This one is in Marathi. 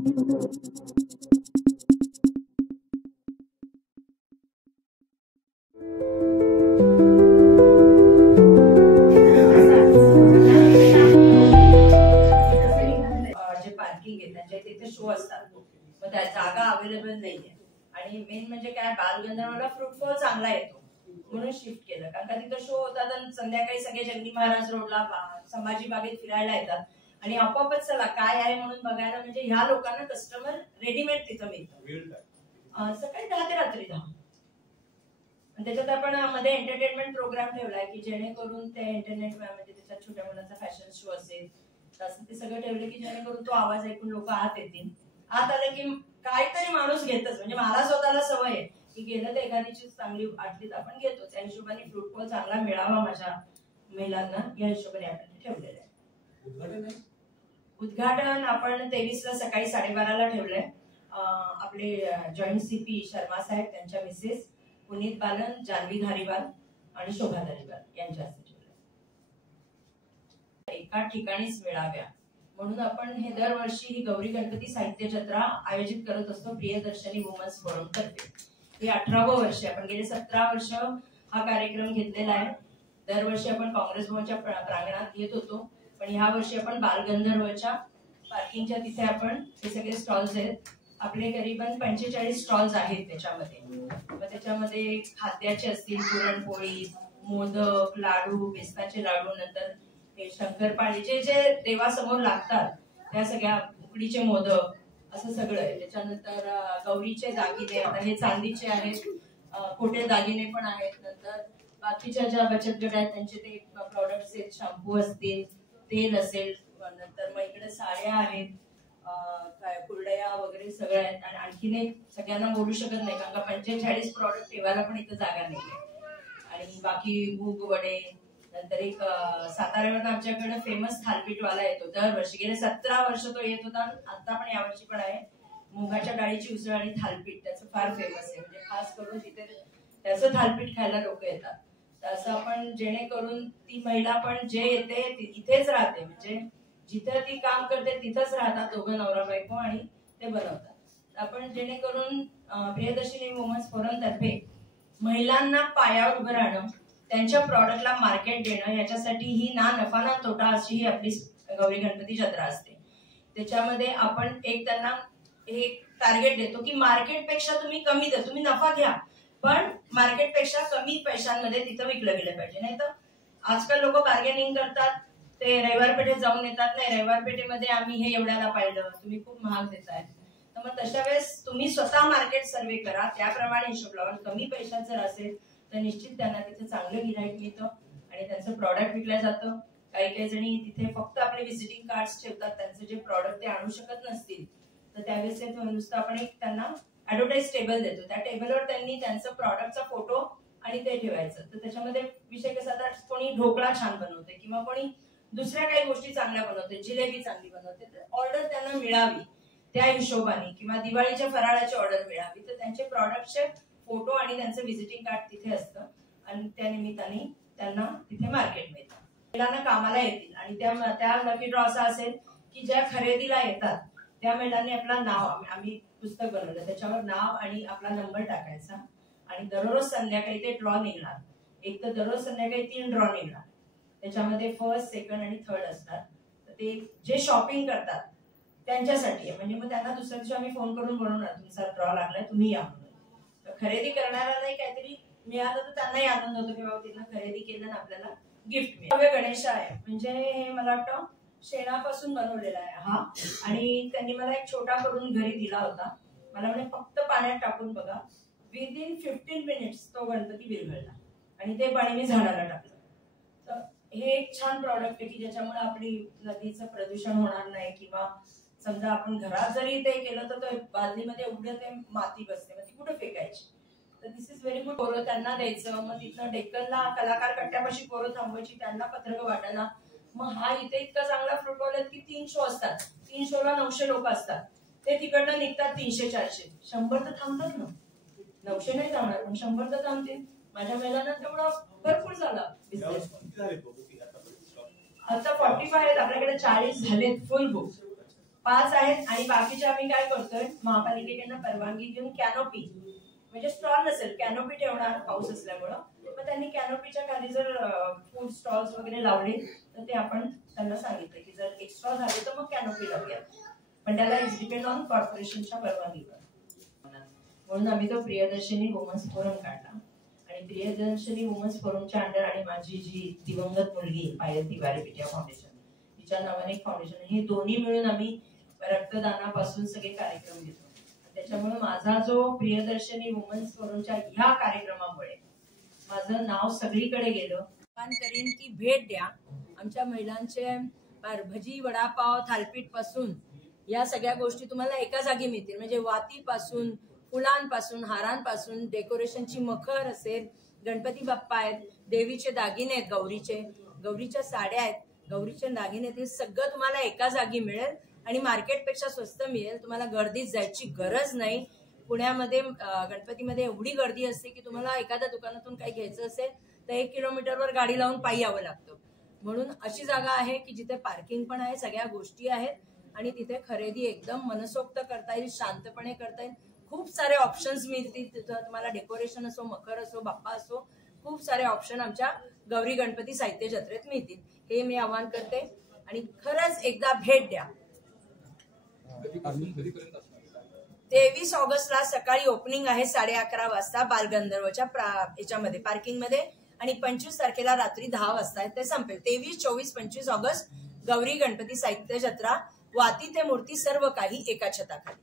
शो असतात मग त्या जागा अवेलेबल नाहीये आणि मेन म्हणजे काय बालगंधर्वला फुटफॉल चांगला येतो म्हणून शिफ्ट केलं कारण का तिथं शो होतात आणि संध्याकाळी सगळे जंगली महाराज रोडला संभाजी बागेत फिरायला येतात आणि आपोआपच चला काय आहे म्हणून बघायला म्हणजे ह्या लोकांना कस्टमर रेडीमेड तिथं मिळतं सकाळी 10 ते रात्री 10 आणि त्याच्यात आपण मध्ये एंटरटेनमेंट प्रोग्राम ठेवलाय की जेणेकरून ते एंटरटेनमेंट म्हणजे त्याच्यात छोट्या मुलांचा फॅशन शो असेल तसं ते सगळं ठेवलं की जेणेकरून तो आवाज ऐकून लोक आत येतील आत आलं की काहीतरी माणूस घेतच म्हणजे मला स्वतःला सवय आहे की गेलं तर एखादीची चांगली आटलीत आपण घेतो त्या हिशोबाने फ्रूटफॉल चांगला मिळावा माझ्या महिलांना या हिशोबाने आपण ठेवलेलं आहे. उद्घाटन आपण 23 ला सकाळी 12:30 ठेवलंय. आपले जॉईंट सीपी शर्मा साहेब त्यांच्या मिसेस पुनीत बालन जान्हवी धारीवाल आणि शोभा धारीवाल यांच्या हस्ते एका ठिकाणीच मिळाव्या म्हणून आपण हे दरवर्षी ही गौरी गणपती साहित्य जत्रा आयोजित करत असतो प्रियदर्शनी वुमन्स फोरम तर्फे. हे 18वं वर्ष आपण गेले 17 वर्ष हा कार्यक्रम घेतलेला आहे. दरवर्षी आपण काँग्रेस भवनच्या प्रांगणात घेत होतो पण ह्या वर्षी आपण बालगंधर्वच्या पार्किंगच्या तिथे आपण हे सगळे स्टॉल्स आहेत आपले करीबन 45 स्टॉल्स आहेत त्याच्यामध्ये. मग त्याच्यामध्ये खाद्याचे असतील पुरणपोळी मोदक लाडू बेसनाचे लाडू नंतर शंकरपाळी जे जे देवासमोर लागतात त्या सगळ्या उकडीचे मोदक असं सगळं आहे. त्याच्यानंतर गौरीचे दागिने आता हे चांदीचे आहेत खोटे दागिने पण आहेत. नंतर बाकीच्या ज्या बचत गट आहेत त्यांचे ते प्रॉडक्ट्स आहेत शॅम्पू असतील तेल असेल नंतर मग इकडे साड्या आहेत काय कुरडया वगैरे सगळं आहेत आणि आणखीन एक सगळ्यांना बोलू शकत नाही कारण का 45 प्रॉडक्ट ठेवायला पण इथं जागा नाही आणि बाकी मूग वडे नंतर एक साताऱ्यावर आमच्याकडे फेमस थालपीठवाला येतो दरवर्षी गेले 17 वर्ष तो येत होता आता पण यावर्षी पण आहे. मुगाच्या डाळीची उसळ आणि थालपीठ त्याचं फार फेमस आहे म्हणजे खास करून तिथे त्याचं थालपीठ खायला लोक येतात. तर असं आपण जेणेकरून ती महिला पण जे येते इथेच राहते म्हणजे जिथं ती काम करते तिथंच राहतात दोघं नवरा बायको आणि ते बनवतात. आपण जेणेकरून प्रियदर्शनी वुमन्स फोरम तर्फे महिलांना पायावर उभं राहणं त्यांच्या प्रॉडक्टला मार्केट देणं याच्यासाठी ही ना नफा ना तोटा अशी ही आपली गौरी गणपती जत्रा असते. त्याच्यामध्ये आपण एक त्यांना एक टार्गेट देतो की मार्केटपेक्षा तुम्ही कमी द्या तुम्ही नफा घ्या पण मार्केटपेक्षा कमी पैशांमध्ये तिथं विकलं गेलं पाहिजे. नाही तर आजकाल लोक बार्गेनिंग करतात ते रविवार पेठेत जाऊन येतात नाही रविवार पेठेमध्ये आम्ही हे एवढ्याला पाहिलं तुम्ही खूप महाग देताय. तर मग तशा वेळेस तुम्ही स्वतः मार्केट सर्वे करा त्याप्रमाणे हिशोब लावा कमी पैशात जर असेल तर निश्चित त्यांना तिथे चांगलं गिऱ्हाईक मिळतं आणि त्यांचं प्रॉडक्ट विकलं जातं. काही जणी तिथे फक्त आपले व्हिजिटिंग कार्ड्स ठेवतात त्यांचे जे प्रॉडक्ट ते आणू शकत नसतील तर त्यावेळेस नुसतं आपण एक त्यांना ऍडव्हर्टाईज टेबल देतो त्या टेबलवर त्यांनी त्यांचं प्रॉडक्टचा फोटो आणि ते ठेवायचं. तर त्याच्यामध्ये विषय कसा आता कोणी ढोकळा छान बनवते किंवा कोणी दुसऱ्या काही गोष्टी चांगल्या बनवते जिलेबी चांगली बनवते तर ऑर्डर त्यांना मिळावी त्या हिशोबाने किंवा दिवाळीच्या फराळाची ऑर्डर मिळावी तर त्यांचे प्रॉडक्टचे फोटो आणि त्यांचं व्हिजिटिंग कार्ड तिथे असतं आणि त्या निमित्ताने त्यांना तिथे मार्केट मिळतं. महिलांना कामाला येतील आणि त्या लकी ड्रॉ असा असेल की ज्या खरेदीला येतात त्या महिलांनी आपलं नाव आम्ही पुस्तक बनवलं त्याच्यावर नाव आणि आपला नंबर टाकायचा आणि दररोज संध्याकाळी ते ड्रॉ निघणार. एक तर दररोज संध्याकाळी 3 ड्रॉ निघणार त्याच्यामध्ये फर्स्ट सेकंड आणि थर्ड असतात. तर ते जे शॉपिंग करतात त्यांच्यासाठी आहे म्हणजे मग त्यांना दुसऱ्या दिवशी आम्ही फोन करून बोलवणार तुमचा ड्रॉ लागलाय तुम्ही या म्हणून. तर खरेदी करणाऱ्यांनाही काहीतरी मिळालं तर त्यांनाही आनंद होतो की बाबा तिथं खरेदी केलं ना आपल्याला गिफ्ट मिळालं. गणेश आहे म्हणजे हे मला वाटतं शेणापासून बनवलेला आहे हा आणि त्यांनी मला एक छोटा करून घरी दिला होता. मला म्हणजे फक्त पाण्यात टाकून बघा विदिन 15 मिनिट्स तो गणपती विरघळला आणि ते पाणी मी झाडाला टाकलं. तर हे एक छान प्रॉडक्ट आहे की ज्याच्यामुळे आपली नदीचं प्रदूषण होणार नाही किंवा समजा आपण घरात जरी ते केलं तर बादलीमध्ये एवढं ते माती बसते मग ती कुठे फेकायची. तर दिस इज व्हेरी गुड. पोरं त्यांना द्यायचं मग तिथं डेक्कनला कलाकार कट्ट्यापाशी पोरं थांबवायची त्यांना पत्रक वाटायला. मग हा इथे इतका चांगला फुटबॉल आहे की 3 शो असतात 3 शोला 900 लोक असतात ते तिकडनं निघतात 300-400 100 तर थांबतात ना 900 नाही थांबणार पण 100 तर थांबतील. माझ्या महिलांना तेवढा भरपूर झाला बिझनेस. आता 45 आहेत आपल्याकडे 40 झालेत फुल बुक 5 आहेत आणि बाकीचे आम्ही काय करतोय, महापालिकेकडनं परवानगी घेऊन कॅनोपी, म्हणजे स्टॉल नसेल कॅनोपी ठेवणार पाऊस असल्यामुळं, मग त्यांनी कॅनोपीच्या खाली जर फूड स्टॉल्स वगैरे लावले तर ते आपण त्यांना सांगितलं की जर एक्स्ट्रा झाले तर मग कॅनोपी लावूया, पण त्याला इट्स डिपेंड ऑन कॉर्पोरेशनच्या परवानगीवर. म्हणून आम्ही तो प्रियदर्शनी वुमन्स फोरम काढला आणि प्रियदर्शनी वुमन्स फोरमच्या अंडर आणि माझी जी दिवंगत मुलगी पायल तिवारी विद्या फाउंडेशन, तिच्या नावाने एक फाउंडेशन, हे दोन्ही मिळून आम्ही रक्तदानापासून सगळे कार्यक्रम घेतो. त्याच्यामुळे माझा जो प्रियदर्शनी वुमन्स फोरमच्या ह्या कार्यक्रमामुळे माझं नाव सगळीकडे गेलं. करीन की भेट द्या, आमच्या महिलांचे भजी, वडापाव, थालपीठ पासून या सगळ्या गोष्टी तुम्हाला एका जागी मिळतील. म्हणजे वातीपासून, फुलांपासून, हारांपासून, डेकोरेशनची मखर असेल, गणपती बाप्पा आहेत, देवीचे दागिने आहेत, गौरीच्या साड्या आहेत, गौरीचे दागिने, ते सगळं तुम्हाला एका जागी मिळेल आणि मार्केटपेक्षा स्वस्त मिळेल. तुम्हाला गर्दीत जायची गरज नाही. पुण्यामध्ये गणपतीमध्ये एवढी गर्दी असते की तुम्हाला एखाद्या दुकानातून काही घ्यायचं असेल तर 1 किलोमीटरवर गाडी लावून पायी यावं लागतं. म्हणून अशी जागा आहे की जिथे पार्किंग पण आहे, सगळ्या गोष्टी आहेत आणि तिथे खरेदी एकदम मनसोक्त करता येईल, शांतपणे करता येईल. खूप सारे ऑप्शन्स मिळतील तिथं. तुम्हाला डेकोरेशन असो, मखर असो, बाप्पा असो, खूप सारे ऑप्शन आमच्या गौरी गणपती साहित्य जत्रेत मिळतील. हे मी आवाहन करते आणि खरंच एकदा भेट द्या. 23 ऑगस्टला सकाळी ओपनिंग आहे 11:30 वाजता बालगंधर्वच्या याच्यामध्ये पार्किंगमध्ये आणि 25 तारखेला रात्री 10 वाजता ते संपेल. 23, 24, 25 ऑगस्ट गौरी गणपती साहित्य जत्रा, वाती ते मूर्ती सर्व काही एका छताखाली.